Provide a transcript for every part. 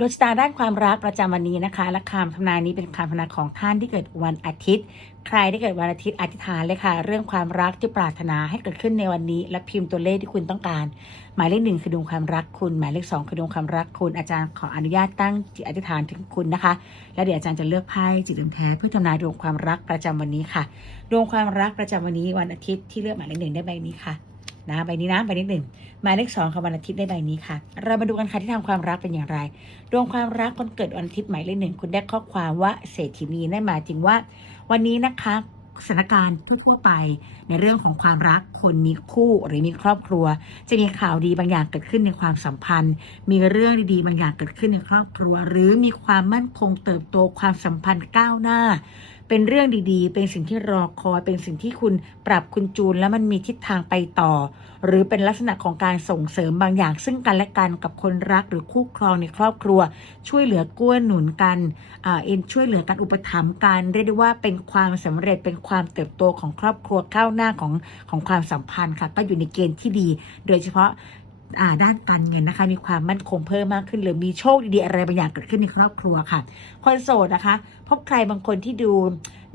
ดวงชะตาด้านความรักประจำวันนี้นะคะ และคำทำนายนี้เป็นคำทำนายของท่านที่เกิดวันอาทิตย์ ใครที่เกิดวันอาทิตย์อธิษฐานเลยค่ะ เรื่องความรักที่ปรารถนาให้เกิดขึ้นในวันนี้ และพิมพ์ตัวเลขที่คุณต้องการ หมายเลขหนึ่งคือดวงความรักคุณ หมายเลขสองคือดวงความรักคุณอาจารย์ขออนุญาตตั้งจิตอธิษฐานถึงคุณนะคะ แล้วเดี๋ยวอาจารย์จะเลือกไพ่จิตดวงแท้เพื่อทำนายดวงความรักประจำวันนี้ค่ะ ดวงความรักประจำวันนี้วันอาทิตย์ที่เลือกหมายเลขหนึ่งได้ใบนี้ค่ะ นะใบนี้นะใบเลขหนึ่งหมายเลขสองค่ะวันอาทิตย์ได้ใบนี้ค่ะ เรามาดูกันค่ะที่ทางความรักเป็นอย่างไรดวงความรักคนเกิดวันอาทิตย์หมายเลขหนึ่งคุณได้ข้อความว่าเศรษฐีนีนั่นหมายถึงว่า วันนี้นะคะสถานการณ์ทั่ว ๆ ไปในเรื่องของความรักคนมีคู่หรือมีครอบครัว จะมีข่าวดีบางอย่างเกิดขึ้นในความสัมพันธ์ มีเรื่องดีๆบางอย่างเกิดขึ้นในครอบครัว หรือมีความมั่นคงเติบโตความสัมพันธ์ก้าวหน้า เป็นเรื่องดีๆ เป็นสิ่งที่รอคอย เป็นสิ่งที่คุณปรับคุณจูน แล้วมันมีทิศทางไปต่อ หรือเป็นลักษณะของการส่งเสริมบางอย่าง ซึ่งกันและกันกับคนรักหรือคู่ครองในครอบครัว ช่วยเหลือกู้หนุนกันอ่าเอ็นช่วยเหลือกันอุปถัมภ์กันเรียกได้ว่าเป็นความสำเร็จเป็นความเติบโตของครอบครัวก้าวหน้าของของความสัมพันธ์ค่ะก็อยู่ในเกณฑ์ที่ดี โดยเฉพาะ ด้านการเงินนะคะ มีความมั่นคงเพิ่มมากขึ้น หรือมีโชคดีๆอะไรบางอย่างเกิดขึ้นในครอบครัวค่ะ คนโสดนะคะ พบใครบางคนที่ดู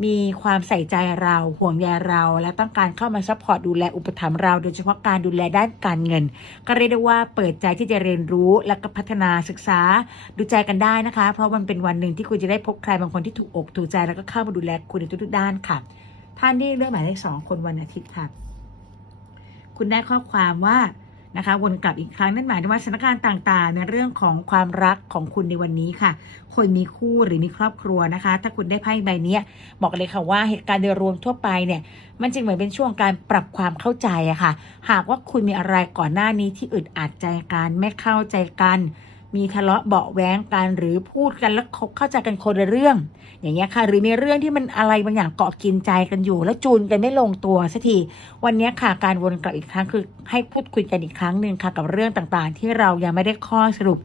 มีความใส่ใจเราห่วงใยเรา และต้องการเข้ามาซัพพอร์ตดูแลอุปถัมภ์เรา โดยเฉพาะการดูแลด้านการเงิน ก็เรียกได้ว่าเปิดใจที่จะเรียนรู้และก็พัฒนาศึกษาดูใจกันได้นะคะ เพราะมันเป็นวันหนึ่งที่คุณจะได้พบใครบางคนที่ถูกอกถูกใจแล้วก็เข้ามาดูแลคุณในทุกๆด้านค่ะ ท่านที่เลือกหมายเลขสองคนวันอาทิตย์ค่ะ คุณได้ข้อความว่า นะคะวนกลับอีกครั้งนั่นหมายถึงว่าสถานการณ์ต่างๆ ในเรื่องของความรักของคุณในวันนี้ค่ะ คนมีคู่หรือมีครอบครัวนะคะ ถ้าคุณได้ไพ่ใบนี้บอกเลยค่ะว่าเหตุการณ์โดยรวมทั่วไปเนี่ย มันจึงเหมือนเป็นช่วงการปรับความเข้าใจอะค่ะ หากว่าคุณมีอะไรก่อนหน้านี้ที่อึดอัดใจกันไม่เข้าใจกัน มีทะเลาะเบาแว้งกันหรือพูดกันแล้วเข้าใจกันคนละเรื่อง อย่างเงี้ยค่ะ หรือมีเรื่องที่มันอะไรบางอย่างเกาะกินใจกันอยู่ แล้วจูนกันไม่ลงตัวสักทีวันนี้ค่ะการวนกลับอีกครั้งคือให้พูดคุยกันอีกครั้งหนึ่งค่ะกับเรื่องต่างๆ ที่เรายังไม่ได้ข้อสรุป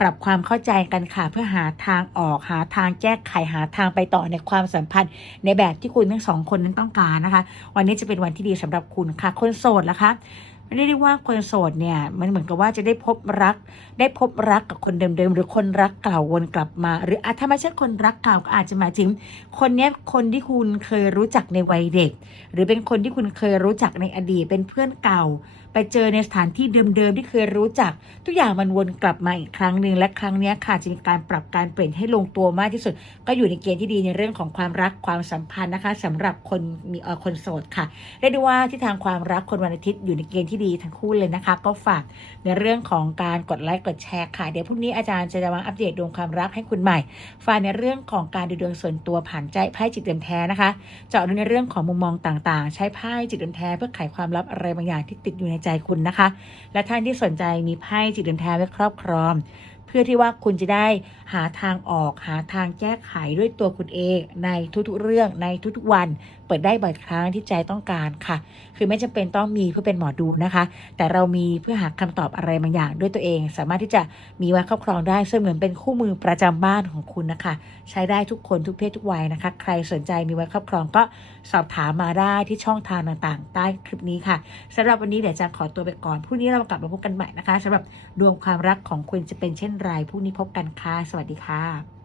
ปรับความเข้าใจกันค่ะ เพื่อหาทางออกหาทางแก้ไขหาทางไปต่อในความสัมพันธ์ ในแบบที่คุณทั้งสองคนนั้นต้องการนะคะ วันนี้จะเป็นวันที่ดีสำหรับคุณค่ะ คนโสดละคะ เรียกได้ว่าคนโสดเนี่ย มันเหมือนกับว่าจะได้พบรัก ได้พบรักกับคนเดิมๆหรือคนรักเก่าวนกลับมา หรืออาจถ้าไม่ใช่คนรักเก่าก็อาจจะมาถึงคนเนี้ยคนที่คุณเคยรู้จักในวัยเด็ก หรือเป็นคนที่คุณเคยรู้จักในอดีตเป็นเพื่อนเก่า ไปเจอในสถานที่เดิมๆที่เคยรู้จัก ทุกอย่างมันวนกลับมาอีกครั้งหนึ่งและครั้งนี้ค่ะจะมีการปรับการเปลี่ยนให้ลงตัวมากที่สุด ก็อยู่ในเกณฑ์ที่ดีในเรื่องของความรักความสัมพันธ์นะคะสำหรับคนมีเออคนโสดค่ะเรียกได้ว่าที่ทางความรักคนวันอาทิตย์อยู่ในเกณฑ์ที่ดีทั้งคู่เลยนะคะ ก็ฝากในเรื่องของการกดไลค์กดแชร์ค่ะ เดี๋ยวพรุ่งนี้อาจารย์จะมาอัปเดตดวงความรักให้คุณใหม่ ฝากในเรื่องของการดูดวงส่วนตัวผ่านใจไพ่จิตเดิมแท้นะคะ เจาะดูในเรื่องของมุมมองต่างๆ ใช้ไพ่จิตเดิมแท้เพื่อไขความลับอะไรบางอย่างที่ติดอยู่ในใจคุณนะคะ และท่านที่สนใจมีไพ่จิตเดิมแท้ไว้ครอบครอง เพื่อที่ว่าคุณจะได้หาทางออกหาทางแก้ไขด้วยตัวคุณเอง ในทุกๆเรื่องในทุกๆวัน เปิดได้บ่อยครั้งที่ใจต้องการค่ะ คือไม่จำเป็นต้องมีเพื่อเป็นหมอดูนะคะ แต่เรามีเพื่อหาคำตอบอะไรบางอย่างด้วยตัวเอง สามารถที่จะมีไว้ครอบครองได้เสมือนเป็นคู่มือประจำบ้านของคุณนะคะ ใช้ได้ทุกคนทุกเพศทุกวัยนะคะ ใครสนใจมีไว้ครอบครองก็สอบถามมาได้ที่ช่องทางต่างๆ ใต้คลิปนี้ค่ะสำหรับวันนี้เดี๋ยวจะขอตัวไปก่อนพรุ่งนี้เรากลับมาพบกันใหม่นะคะสำหรับดวงความรักของคุณจะเป็นเช่นไรพรุ่งนี้พบกันค่ะ สวัสดีค่ะ